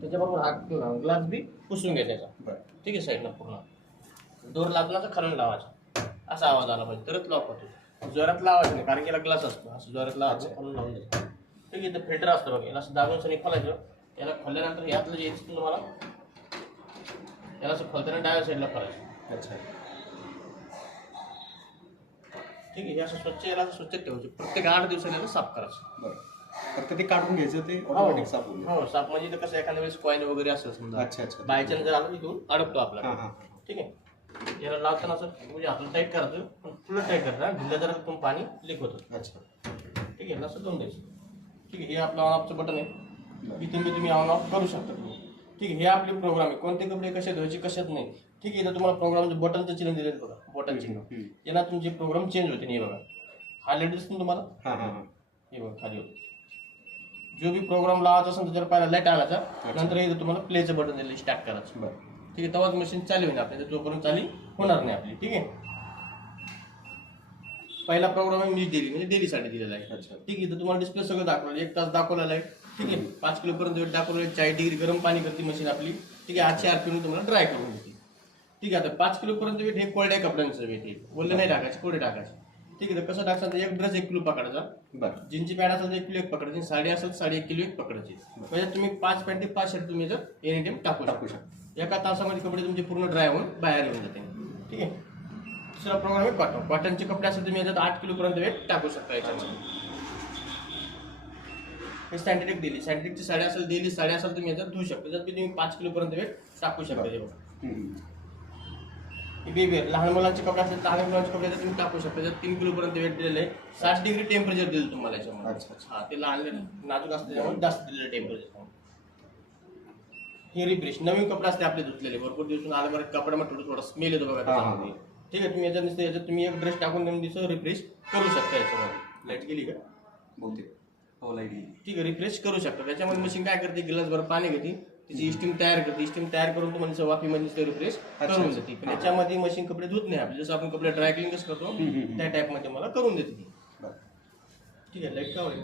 त्याच्याबरोबर हा ग्लास बी पुसून घ्यायचा. ठीक आहे, साईडला पूर्ण दोर लागला तर खरण लावायचा, असा आवाज आला पाहिजे तरच लॉक होतो. जोरात लावायचं नाही कारण की याला ग्लास असतो, असं जोरात लावायचं खालून लावून द्यायचं. ठीक आहे, इथं फिल्टर असतं बघा, याला असं दाबून सनी खोलायचं. याला खोलल्यानंतर यातलं जे तुम्हाला याला असं खोलताना डाव्या साईडला खोलायचं. अच्छा, ठीक आहे, हे असं स्वच्छ, याला स्वच्छ ठेवायचं. प्रत्येक 8 दिवसाला याला साफ करायचं. बरं. फक्त ते काढून घ्यायचं, ते ऑटोमॅटिक साफ होईल. हो, साफ म्हणजे इथं कसं एखाद्या वेळेस कॉइन वगैरे असेल समजा, अच्छा अच्छा, बायचान्स जर आलं इथून अडकतो आपला. हां हां, ठीक आहे, याला लावताना असं म्हणजे हाताला टाईट करायचं, पण फुल टाईट करायचं, ढिल्लं जरा पण पाणी लीक होतं. अच्छा, ठीक आहे, याला असं दोन द्यायचं. ठीक आहे, हे आपलं ऑन ऑफचं बटन आहे, इथून बी तुम्ही ऑन ऑफ करू शकता तुम्ही. ठीक आहे, हे आपले प्रोग्राम आहे, कोणते कपडे कसे धुवायचे कशात नाही. ठीक आहे, इथं तुम्हाला प्रोग्रामचं बटनचं चिन्ह दिलेलं बघा, बटन चिन्ह, याला तुमचे प्रोग्राम चेंज होते. नाही बघा, हा लेडीज तुम्हाला हां हां हां, हे बघा खाली होतं. जो भी प्रोग्राम लावायचा असेल त्याच्यावर पहिला लाईट आणायचा, नंतर इथं तुम्हाला प्लेचं बटन दिलं स्टार्ट करायचं. बरं. ठीक आहे, तेव्हाच मशीन चालू होईल आपल्या, जोपर्यंत चालू होणार नाही आपली. ठीक आहे, पहिला प्रोग्राम आहे मीच डेली म्हणजे डेलीसाठी दिलेला आहे. अच्छा, ठीक आहे, तर तुम्हाला डिस्प्ले सगळं दाखवलं, 1 तास दाखवलेला आहे. ठीक आहे, 5 किलो पर्यंत वेट दाखवलं, 40 डिग्री गरम पाणी करते मशीन आपली. ठीक आहे, 800 RPM तुम्हाला ड्राय करून देते. ठीक आहे, आता 5 किलो पर्यंत वेट हे कोरड्या कपड्यांचं वेट आहे, ओले नाही टाकायचे, कोरडे टाकायचे. ठीक आहे, तर कसं टाकसान तर 1 ड्रेस 1 किलो पकडायचा. बरं. जीनची पॅन्ट असेल तर 1 किलो 1 पकडायची, साडी असेल 1.5 किलो 1 पकडायची. म्हणजे तुम्ही 5 पॅन्ट ते 5 शर्ट तुम्ही याच्यात एनी टाइम टाकू शकता. एका तासामध्ये कपडे तुमचे पूर्ण ड्राय होऊन बाहेर येऊन जाते. ठीक आहे, दुसरा प्रोग्राम आहे कॉटन. कॉटनचे कपडे असेल तुम्ही याच्यात 8 किलो पर्यंत वेट टाकू शकता याच्यामध्ये. हे सॅन्टेटिक दिली, सॅन्टेटिकची साडी असेल, दिली साडी असेल तुम्ही याच्यात धुवू शकता, त्याच्यात तुम्ही 5 किलो पर्यंत वेट टाकू शकता. हे बघा, बेबी लहान मुलांचे कपडे असतील, लहान मुलांचे कपडे तुम्ही टाकू शकता, त्याच्यात 3 किलो पर्यंत वेट दिलेलं आहे. 60 डिग्री टेम्परेचर दिलं तुम्हाला याच्यामध्ये. अच्छा, हा, ते लहान नाजूक असते त्यामुळे जास्त दिलेलं टेम्परेचर. हे रिफ्रेश नवीन कपडे असते आपले धुतलेले, भरपूर दिवसून आले बरं कपड्यामध्ये थोडा स्मेल येतो बघा त्याच्यामध्ये. ठीक आहे, तुम्ही याच्यात तुम्ही 1 ड्रेस टाकून तुम्ही रिफ्रेश करू शकता. याच्यामध्ये लाईट गेली का बहुतेक, हो लाईट गेली. ठीक आहे, रिफ्रेश करू शकता. त्याच्यामध्ये मशीन काय करते, गिलासभर पाणी घेते, तिची स्टीम तयार करते, स्टीम तयार करून तुम्हाला वाफीमध्ये रिफ्रेश करून देते. पण याच्यामध्ये मशीन कपडे धुत नाही आपले, जसं आपण कपडे ड्राय क्लिनिंग करतो त्या टाईपमध्ये मला करून देते. ठीक आहे, लाईट का होईल.